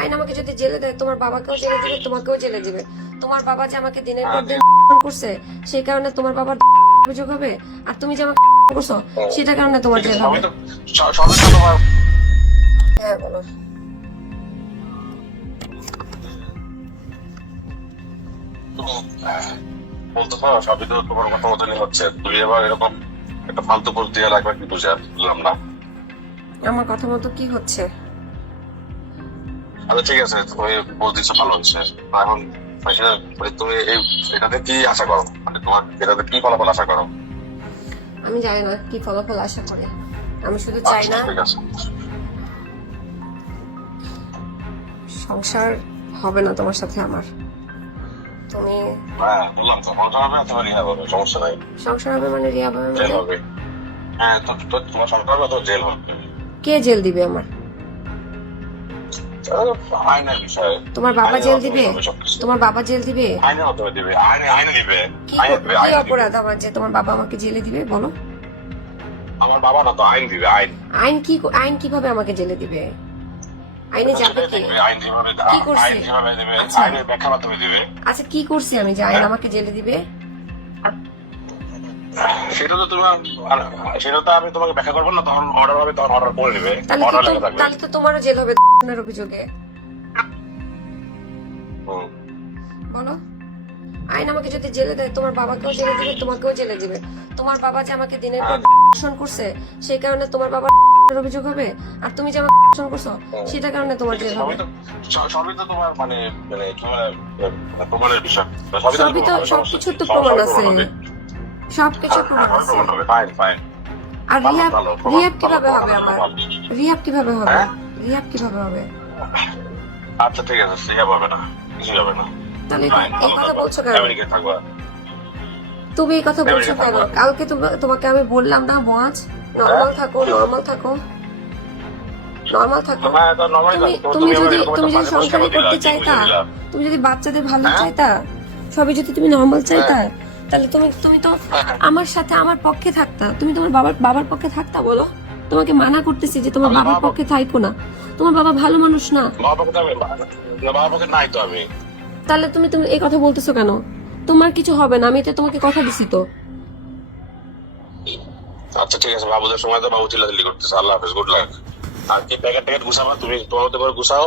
আইন আমাকে যদি জেলে দেয়, তোমার বাবাকেও জেলে দিবে, তোমাকেও জেলে দিবে। তোমার বাবা যে আমাকে দিনের পর দিন করছে, সেই কারণে তোমার বাবার অভিযোগ হবে। আর তুমি যে আমাকে করছো, সেটার কারণে তোমার জেল হবে। হ্যাঁ বলো। বলতে পারো সবই তো তোমার কথা মতনই হচ্ছে, তুমি এবার এরকম একটা ফালতু পোস্ট দিয়ে রাখবে কি বুঝে বুঝলাম না। আমার কথা মতো কি হচ্ছে? আচ্ছা ঠিক আছে, তুমি পোস্ট দিচ্ছ ভালো হচ্ছে। এখন তুমি এটাতে কি আশা করো, মানে তোমার এটাতে কি ফলাফল আশা করো? আমি জানি না কি ফলাফল আশা করে। আমি শুধু চাই না ঠিক আছে, সংসার হবে না তোমার সাথে আমার। তুমি হ্যাঁ বললাম তো, বলতে হবে তোমার রিহা হবে, সমস্যা নাই। সংসার হবে মানে রিয়া হবে জেল মানে? হবে। হ্যাঁ তো তোমার সংসার হবে তো জেল হবে। কে জেল দিবে আমার? আইনের বিষয়। তোমার বাবা জেল দিবে? তোমার বাবা জেল দিবে? আইনের মাধ্যমে দিবে, আইনে দিবে। কি আইনে দিবে, কি আইনে দিবে। অপরাধ আমার যে তোমার বাবা আমাকে জেলে দিবে বলো? আমার বাবা না তো, আইন দিবে, আইন। আইন কিভাবে আমাকে জেলে দিবে? আইনে যাবে কি? আইন যেভাবে কি করছি? আইন যেভাবে দেবে, আচ্ছা। আইনের ব্যাখ্যা মাধ্যমে দিবে। আচ্ছা কি করছি আমি যে আইন আমাকে জেলে দিবে? সেটা তো তোমার, সেটা তো আমি তোমাকে ব্যাখ্যা করবো না, তখন অর্ডার হবে, তখন অর্ডার করে নিবে, অর্ডার লেখা থাকবে। তাহলে তো তোমারও জেল হবে অভিযোগে। হুম। বলো। আইন আমাকে যদি জেলে দেয়, তোমার বাবাকেও জেলে দিবে, তোমাকেও জেলে দিবে। তোমার বাবা যে আমাকে দিনের পর ধর্ষণ করছে, সেই কারণে তোমার বাবার অভিযোগ হবে। আর তুমি যে আমাকে ধর্ষণ করছো, সেটার কারণে তোমার জেল হবে। সবই তো তোমার মানে মানে প্রমাণের বিষয়। সবই তো, সবকিছুর তো প্রমাণ আছে, সবকিছুর প্রমাণ আছে। Fine fine. আর রিহাব কিভাবে হবে আমার? রিহাব কিভাবে হবে? হ্যাঁ? রিহাব কিভাবে হবে? আচ্ছা ঠিক আছে, সে হবে না, কিছু হবে না। তাহলে এই কথা বলছো কেন? আমেরিকায় থাকবা। তুমি এই কথা বলছো কেন? কালকে তোমাকে আমি বললাম না মজ, নর্মাল থাকো, নর্মাল থাকো, নর্মাল থাকো। তুমি যদি সংসারই করতে চাইতা, তুমি যদি বাচ্চাদের ভালো চাইতা, সবই যদি তুমি নর্মাল চাইতা, তাহলে তুমি তো আমার সাথে আমার পক্ষে থাকতা। তুমি তোমার বাবার পক্ষে থাকতা বলো? তোমাকে মানা করতেছি যে তোমার বাবার পক্ষে থাইকো না। তোমার বাবা ভালো মানুষ না। বাবার পক্ষে নাই তো আমি। তাহলে তুমি তুমি এই কথা বলতেছো কেন? তোমার কিছু হবে না, আমি তো তোমাকে কথা দিছি তো। আচ্ছা ঠিক আছে, বাবুদের সময় তো বাবু চিল্লাচিল্লি করতেছে। আল্লাহ হাফেজ, গুড লাক। আর কি প্যাকেট ট্যাকেট গুছাবা, তুমি তোমার মতো করে গুছাও।